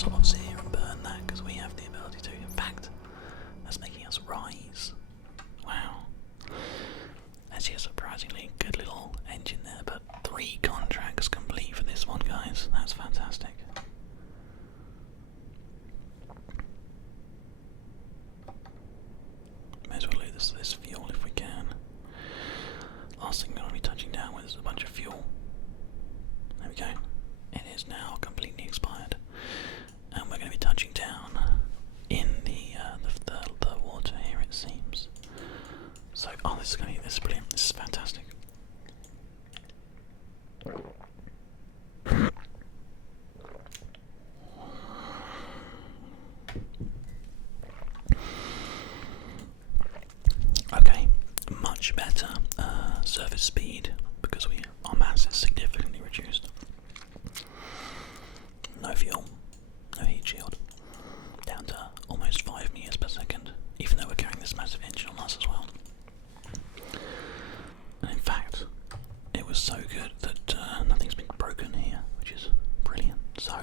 sort of sit here and burn that because we have the ability to. In fact, that's making us rise. Wow. Actually, a surprisingly good little engine there, but 3 contracts complete for this one, guys. That's fantastic. May as well lose this fuel if we can. Last thing we're going to be touching down with is a bunch of fuel. There we go. It is now completely expired, and we're going to be touching down in the water here. It seems. So, oh, this is brilliant. This is fantastic. Okay, much better surface speed because our mass is significantly reduced. No fuel, no heat shield, down to almost 5 meters per second, even though we're carrying this massive engine on us as well. And in fact, it was so good that nothing's been broken here, which is brilliant. So,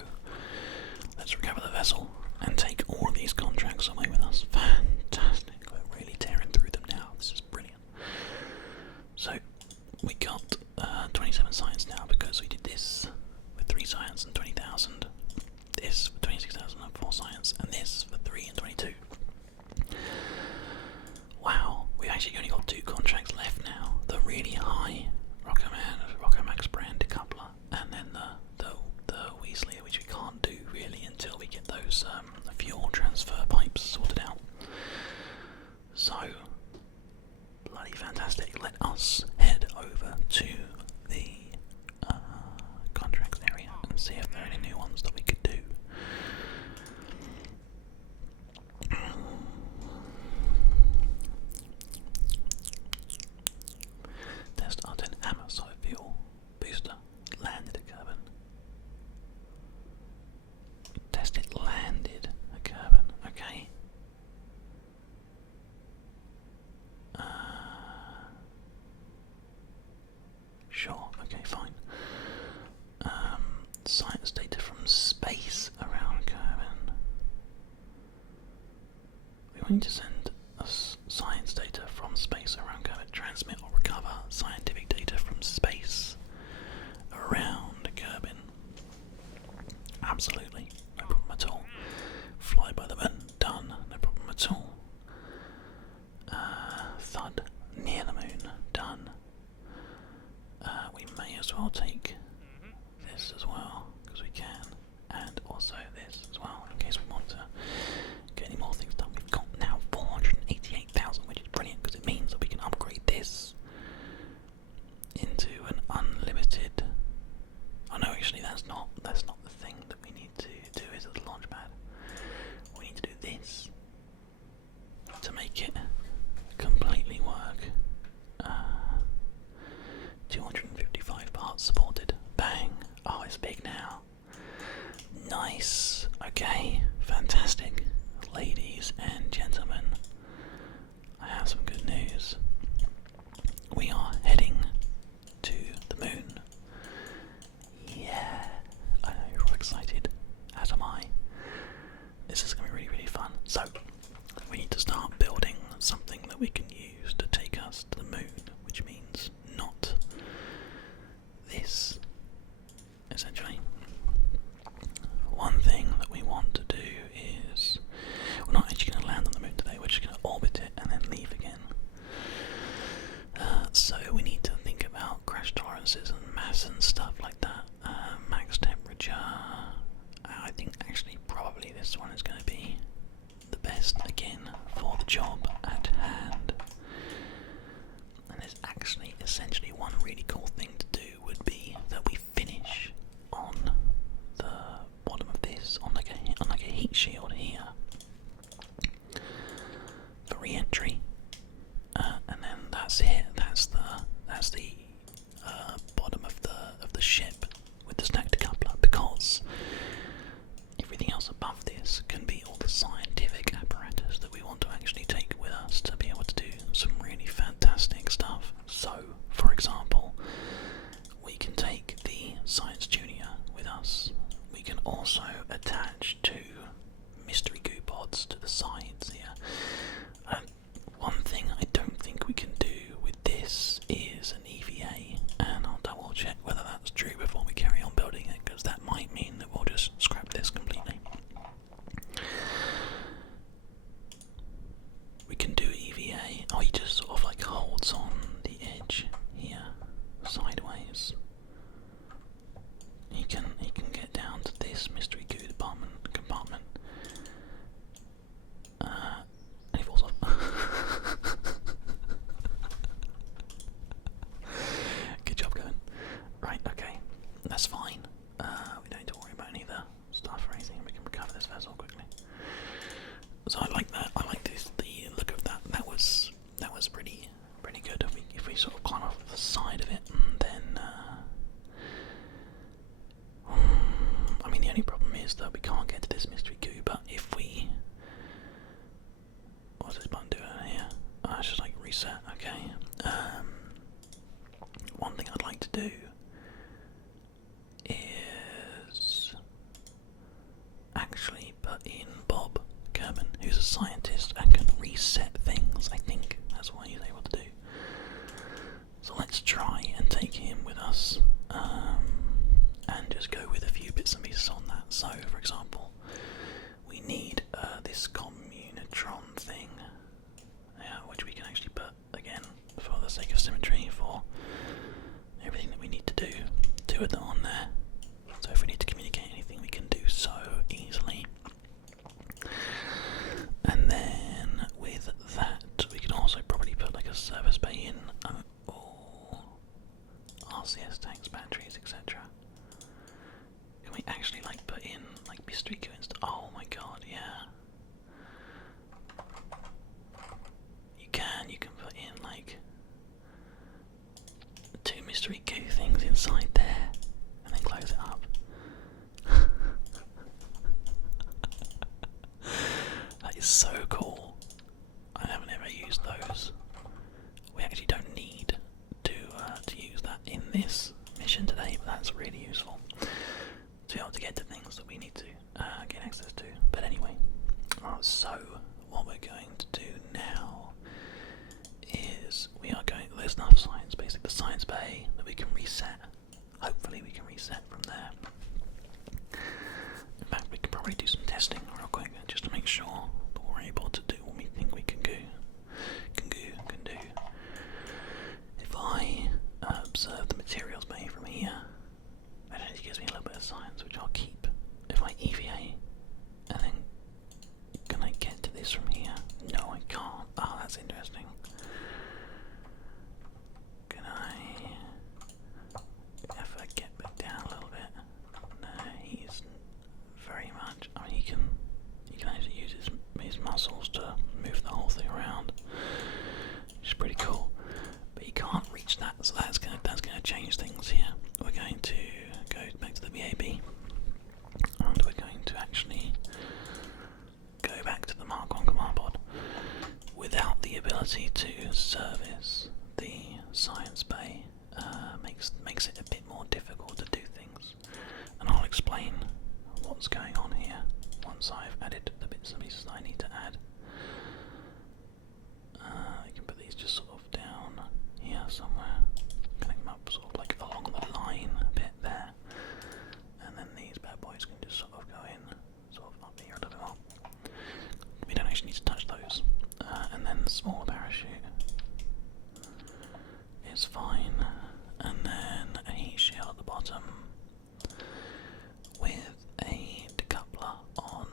let's recover the vessel and take all of these contracts away with us. Fantastic, we're really tearing through them now. This is brilliant. So, we got 27 science now because we did this with 3 science and 20,000, this for 26,000 and 4 science, and this for 3 and 22. Wow, we've actually only got 2 contracts left now. The really high Rockomax brand decoupler, and then the Weasley, which we can't do really until we get those fuel transfer pipes sorted out. So, bloody fantastic. Let us head over to the contracts area and see if there are any new ones that we could do. Test R10 hammer side fuel booster landed a Kerbal. Test it landed a Kerbal. Okay. Sure, okay, fine. Science data from space around Kerbal. We need to send us science data from space around Kerbal. Transmit or recover scientific data from space around Kerbal. Absolutely, no problem at all. Fly by the moon, done, no problem at all. Thud, near the moon, done. We may as well take this as well, because we can, and also this as well, in case we want to get any more things done. We've got now 488,000, which is brilliant, because it means that we can upgrade this into an unlimited... Oh no, actually that's not the thing that we need to do, is it, the launch pad? We need to do this to make it completely work. 255 parts supported. Bang. Oh, it's big now. Nice. Okay, fantastic. Ladies and gentlemen, I have some good news. We are heading to the moon. Yeah. I know you're all excited, as am I. This is going to be really, really fun. So, we need to start building something that we can use to take us to the moon, which means not this, essentially. One thing that we want to do is, we're not actually going to land Oh, he just sort of like holds on the edge here, sideways. He can get down to this mystery goo compartment. And he falls off. Good job, going. Right, okay, that's fine. We don't need to worry about any of the stuff or anything. We can recover this vessel quickly. So I like that. I like this. The look of that. That was pretty good. If we sort of climb off the side of it, and then I mean, the only problem is that we can't get to this mystery goo. But if we, what's this button doing here? It's just like reset. Okay. One thing I'd like to do is actually put in Bob Kerman, who's a scientist and can reset things. I think that's what he's able to do. So let's try and take him with us, and just go with a few bits and pieces on that. So, for example, we need this communitron thing, which we can actually put again for the sake of symmetry for everything that we need to do. Two of them on there. So if we need to communicate anything, we can do so easily. And then with that, we can also probably put like a service bay in, or RCS tanks, batteries, etc. Can we actually like put in like mystery goo and stuff? Oh my god, yeah. You can put in like 2 mystery goo things inside there, and then close it up. That is so cool. I haven't ever used those. We actually don't need to use that in this mission today, but that's really useful to be able to get to things that we need to gain access to. But anyway, so what we're going to do now is we are going. There's enough science, basically the science bay, that we can reset. Hopefully, we can reset from there. In fact, we can probably do some testing real quick just to make sure that we're able to do what we think we can do. If I observe the materials bay from here, it actually gives me a little bit of science, which I'll keep. If I EVA, and then can I get to this from here? No, I can't. Oh, that's interesting. Can I? If I get back down a little bit, no, he's very much. I mean, he can actually use his muscles to move the whole thing around, which is pretty cool. But he can't reach that, so that's gonna change things here. We're going to go back to the VAB, and we're going to actually go back to the Mark 1 command pod without the ability to service the science bay. Makes it a bit more difficult to do things, and I'll explain what's going on here once I've added the bits and pieces that I need to add. I can put these just sort of down here somewhere, connect them up sort of like along the line a bit there, and then these bad boys can just sort of go in sort of up here a little bit more. We don't actually need to touch those. And then the smaller parachute is fine, and then a heat shield at the bottom with a decoupler on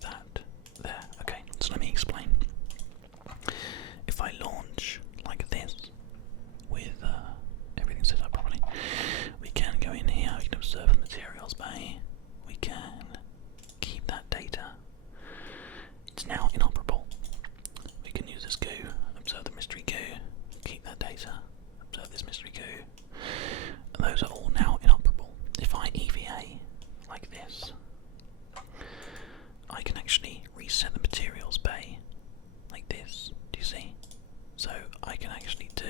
that there. Okay, so let me explain. If I launch like this with everything set up properly, we can go in here, we can observe the materials bay, we can keep that data. It's now inoperable. We can use this goo, observe the mystery goo, keep that data, observe this mystery goo, and those are all now inoperable. If I EVA like this, I can actually reset the materials bay like this. Do you see? So I can actually do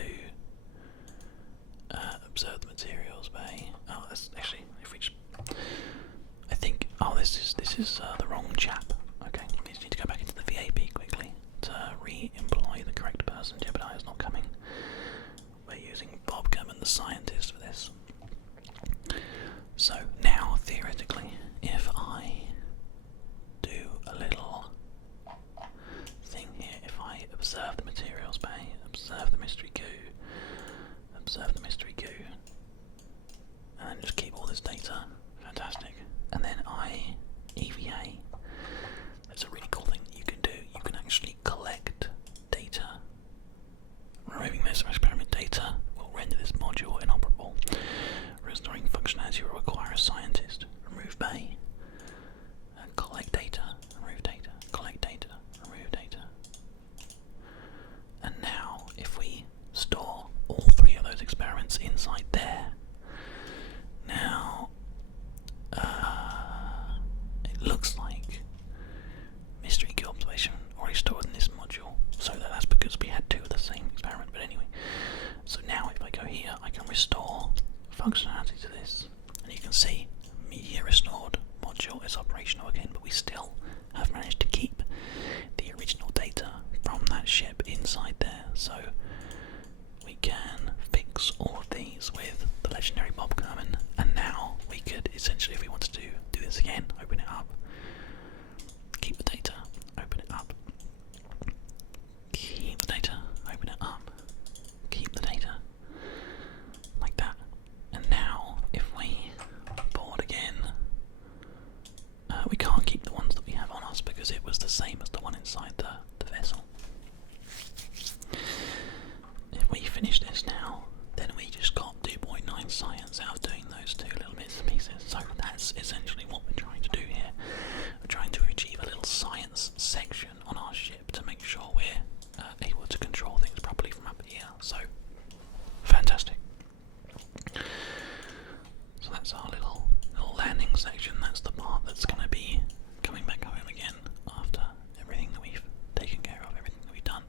observe the materials bay. Oh, that's actually, if we just, I think, oh, this is the wrong chap. Okay, we just need to go back into the VAB quickly to re-employ the correct person. Jebediah is not coming. We're using Bob Kerman, the scientist, for this. So now, theoretically, if I do a little thing here, if I observe the materials bay, side there, so we can fix all of these with the legendary Bob Kerman, and now we could essentially, if we wanted to do this again, open it up, keep the data, open it up, keep the data, open it up, keep the data, like that. And now if we board again, we can't keep the ones that we have on us because it was the same as the one inside the vessel. If we finish this now, then we just got 2.9 science out of doing those two little bits and pieces. So that's essentially what we're trying to do here. We're trying to achieve a little science section on our ship to make sure we're able to control things properly from up here. So, fantastic. So that's our little landing section. That's the part that's going to be coming back home again after everything that we've taken care of, everything that we've done.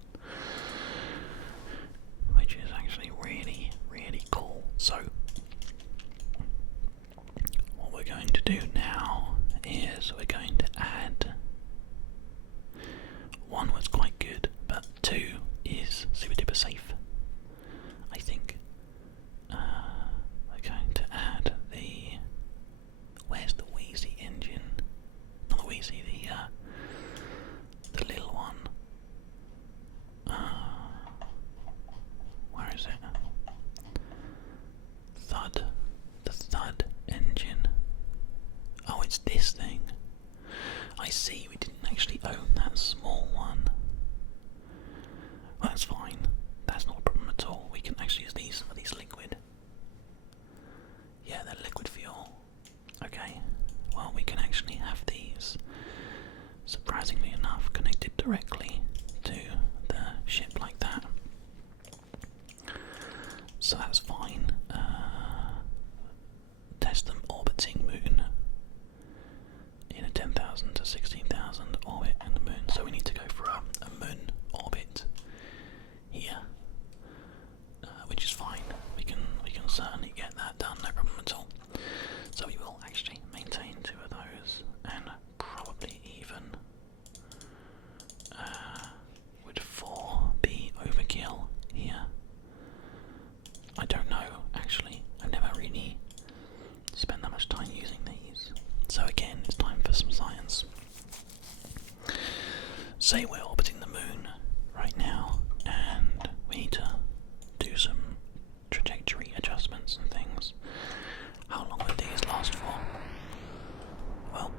Which is actually really, really cool. So, what we're going to do now is we're going to add, one was quite good, but two is super duper safe, I think. We're going to add the, where's the Wheezy engine? Not the Wheezy, the little one. Where is it? Thud. The Thud engine. Oh, it's this thing. I see, we didn't actually own that small one. Well, that's fine. That's not a problem at all. We can actually use these. Are these liquid? Yeah, they're liquid fuel. Okay. Well, we can actually have these, surprisingly enough, connected directly to the ship like that. So that's fine. Test them orbiting moon in a 10,000 to 16,000 orbit in the moon. So we need to go for a moon orbit here, which is fine. We can certainly get that done, no problem at all. So we will actually maintain two of those, and probably even would 4 be overkill here? I don't know, actually. I've never really spent that much time using these. So again, it's time for some science. Say we're orbiting the moon right now, and we need to do some trajectory adjustments and things. How long would these last for? Well,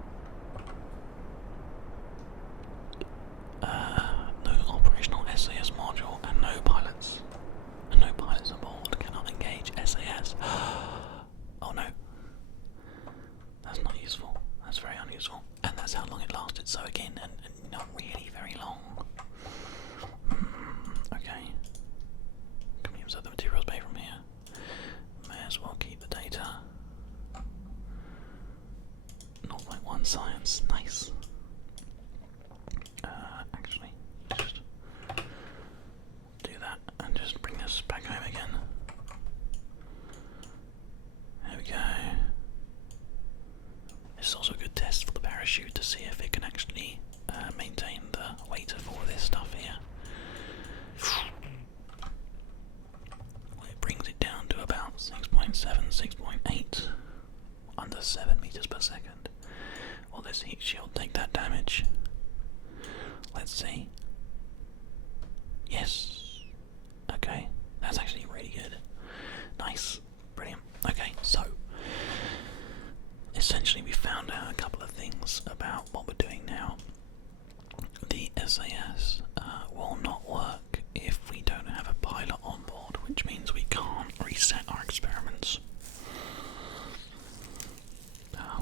no operational SAS module and no pilots. And no pilots aboard cannot engage SAS. Oh no. That's not useful. That's very unusual. And that's how long it lasted. So again, and not really very long. Okay. Can we observe the materials bay from here? May as well keep the data. 0.1 science. Nice. Actually, just do that and just bring this back home again. There we go. This is also a good test for the parachute to see if it can actually maintain the weight of all of this stuff here. Well, it brings it down to about 6.7, 6.8, under 7 meters per second. Will this heat shield take that damage? Let's see. Yes. Okay, that's actually really good. Nice. Brilliant. Okay, so essentially we found out a couple of things about what we're doing now. The SAS will not work if we don't have a pilot on board, which means we can't reset our experiments.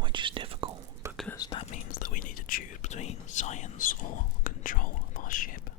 Which is difficult because that means that we need to choose between science or control of our ship.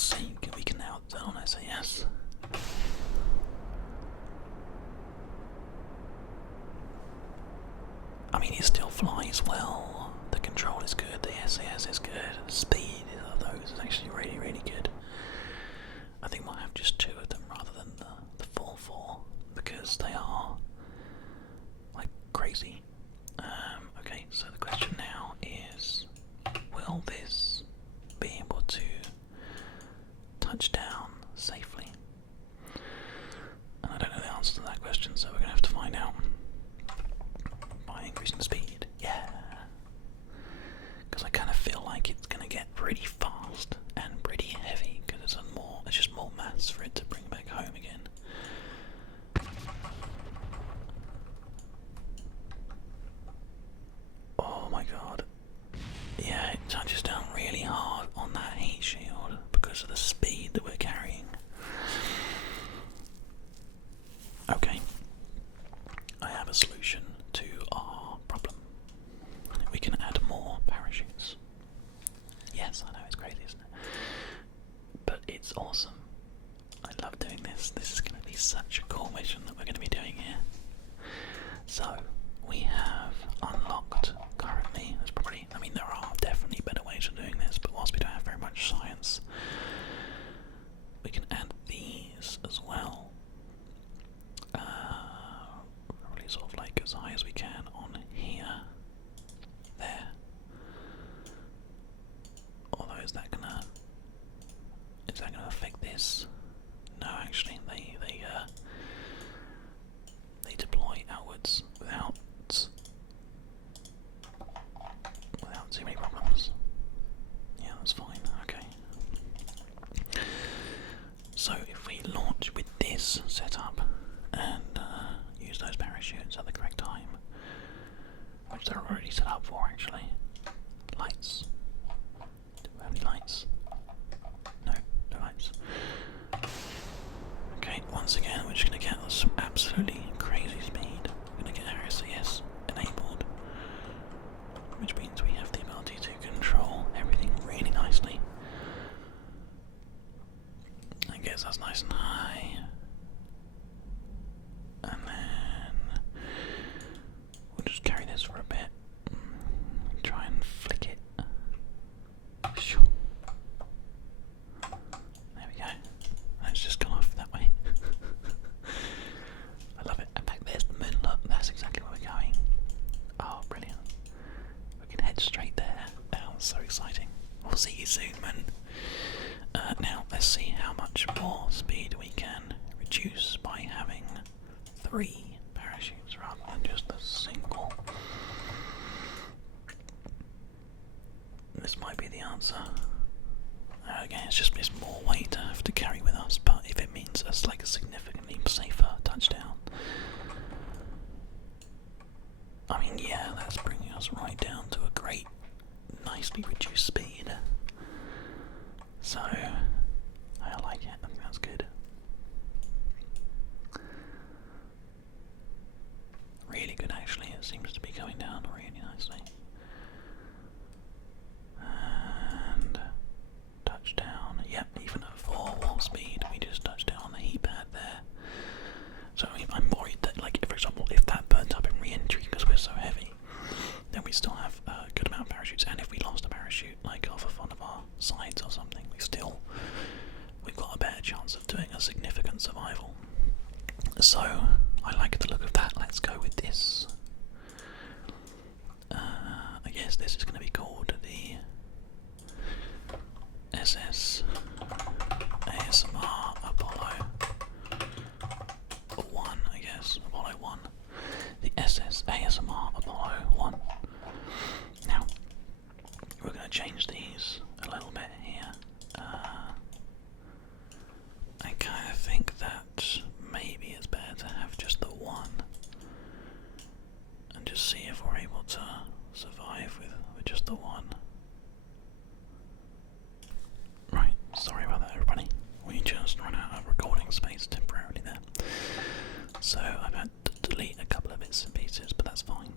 let's see, we can now turn on SAS. I mean, it still flies well, the control is good, the SAS is good, the speed of those is actually really, really good. I think we'll have just 2 of them rather than the full 4, because they are, like, crazy. Okay, so the question now is, will this be able to touch down safely? And I don't know the answer to that question, so we're going to have to find out by increasing the speed. Yeah, because I kind of feel like it's going to get pretty fast and pretty heavy, because it's just more mass for it to bring back home again. Oh my god. Yeah, it touches down really hard on that heat shield because of the speed that we're carrying. Okay, I have a solution to our problem. We can add more parachutes. Yes, I know, it's crazy, isn't it? But it's awesome. I love doing this. This is going to be such a cool mission that we're going to be doing here. So, we have unlocked currently, there's probably, I mean there are definitely better ways of doing this, but whilst we don't have very much science, we can add these as well. Probably sort of like as high as we can on here, there. Although is that gonna affect this? No, actually, they deploy outwards without too many problems. Yeah, that's fine. Okay. So if we launch with this setup and use those parachutes at the correct time, which they're already set up for, actually. Lights. Do we have any lights? No, no lights. Okay, once again, we're just going to get some absolutely crazy speed. We're going to get our SAS enabled, which means we have the ability to control everything really nicely. I guess that's nice and high. And then we'll just carry this for a bit. Try and flick it. There we go. Let's just come off that way. I love it. In fact, there's the moon. Look, that's exactly where we're going. Oh, brilliant. We can head straight there. Oh, so exciting. We'll see you soon, man. Now, let's see how much more speed we can reduce by having 3 parachutes rather than just a single. This might be the answer. Again, it's more weight to have to carry with us, but if it means it's like a significantly safer touchdown, I mean, yeah, that's bringing us right down to a great, nicely reduced speed. So, I like it. I think that's good. Really good, actually. It seems to be going down really nicely. And touchdown. Yep, even at 4 warp speed, we just touched down on the heat pad there. So I mean, I'm worried that, like, for example, if that burnt up in re-entry because we're so heavy, then we still have a good amount of parachutes. And if we lost a parachute, like off of one of our sides or something, we've got a better chance of doing a significant survival. So I like the look of that. Let's go with this. I guess this is going to be called the SS ASMR Apollo 1, I guess. Apollo 1. The SS ASMR Apollo 1. Now, we're going to change these a little bit here. I kind of think that maybe it's better to have just the 1 and just see if we're able to survive with just the 1. Right, sorry about that, everybody. We just ran out of recording space temporarily there. So I've had to delete a couple of bits and pieces, but that's fine.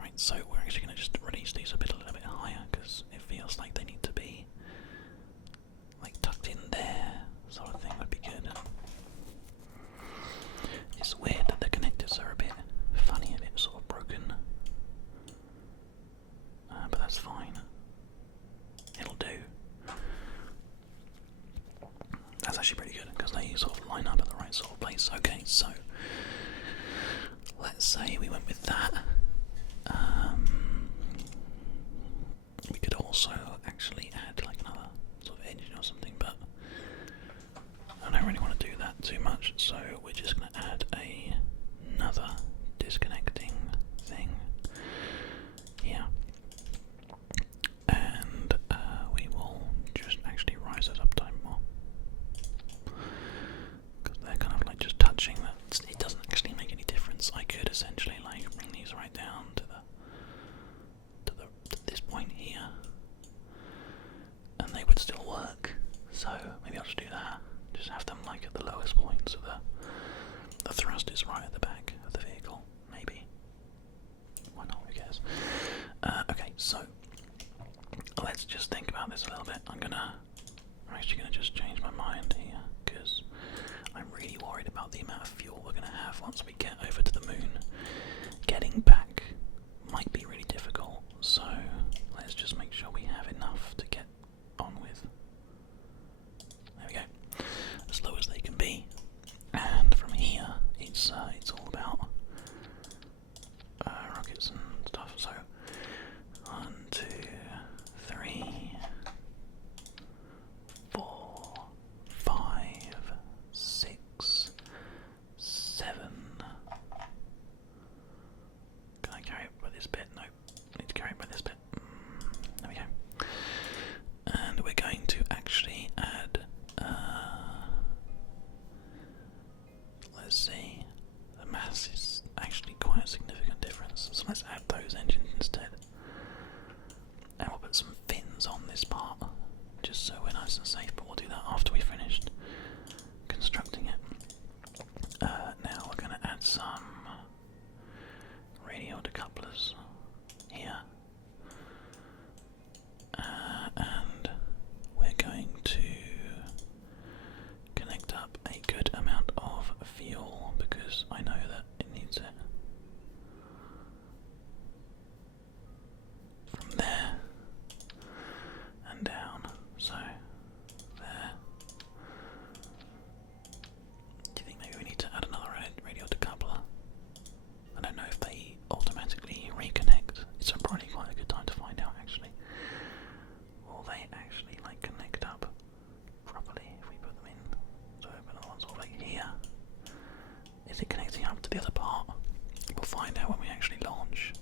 Right, so we're actually going to just release these a little bit higher because it feels like they need to be like tucked in there. actually pretty good because they sort of line up at the right sort of place. Okay, so let's say we went with that. We could also actually add like another sort of engine or something, but I don't really want to do that too much, so we're just going to add another disconnecting thing here, and we will just actually rise those up time more because they're kind of like just touching that. It doesn't actually make any difference. I could essentially like bring these right down to this point here, and they would still work. So maybe I'll just do that. Just have them like at the lowest point, so the thrust is right at the back of the vehicle. Maybe. Why not? Who cares? Okay, so let's just think about this a little bit. I'm actually gonna just change my mind here because I'm really worried about the amount of fuel we're gonna have once we get over to the moon. Getting back might be really difficult, so let's just make sure we have enough to get on with. There we go. As low as they can be, and from here it's all about rockets and stuff. So 1, 2, 3, 4, 5, 6, 7. Can I carry it by this bit? No. I need to carry it by this bit. There we go. And we're going to actually add, let's see, the mass is actually quite a significant difference. So let's add those engines instead. And we'll put some fins on this part, just so we're nice and safe, but we'll do that after we've finished constructing it. Now we're going to add some radial decouplers here. And we're going to connect up a good amount of fuel because I know that it needs it. From there and down, so there. Do you think maybe we need to add another radial decoupler? I don't know if they automatically reconnect. It's probably quite a good time to find out actually. Will they actually like connect up properly if we put them in? So open the ones all like here. Is it connecting up to the other part? We'll find out when we actually launch.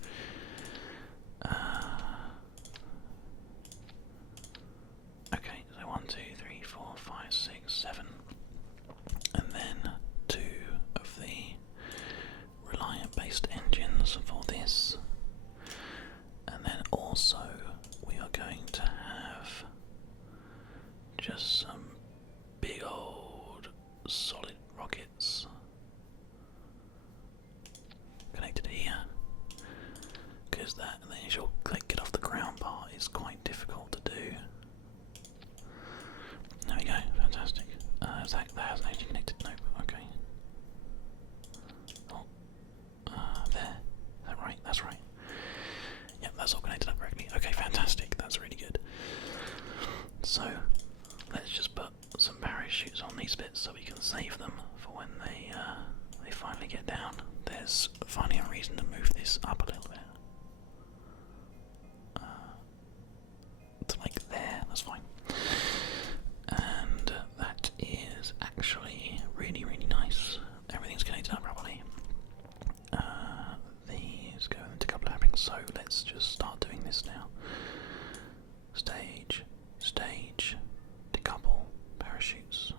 Okay, so 1, 2, 3, 4, 5, 6, 7, and then 2 of the Reliant-based engines for this, and then also we are going to have just some big old solid rockets connected here, because that the initial like get off the ground part is quite difficult to do. There we go, fantastic. That hasn't actually connected. Nope. Okay. Oh, there. Is that right? That's right. Yep, that's all connected up correctly. Okay, fantastic. That's really good. So let's just put some parachutes on these bits so we can save them for when they finally get down. There's finally a reason to move this up a little bit. To like there. That's fine. And that is actually really, really nice. Everything's connected up properly. These go into a couple of having, so let's just start doing this now. Stage, decouple, parachutes.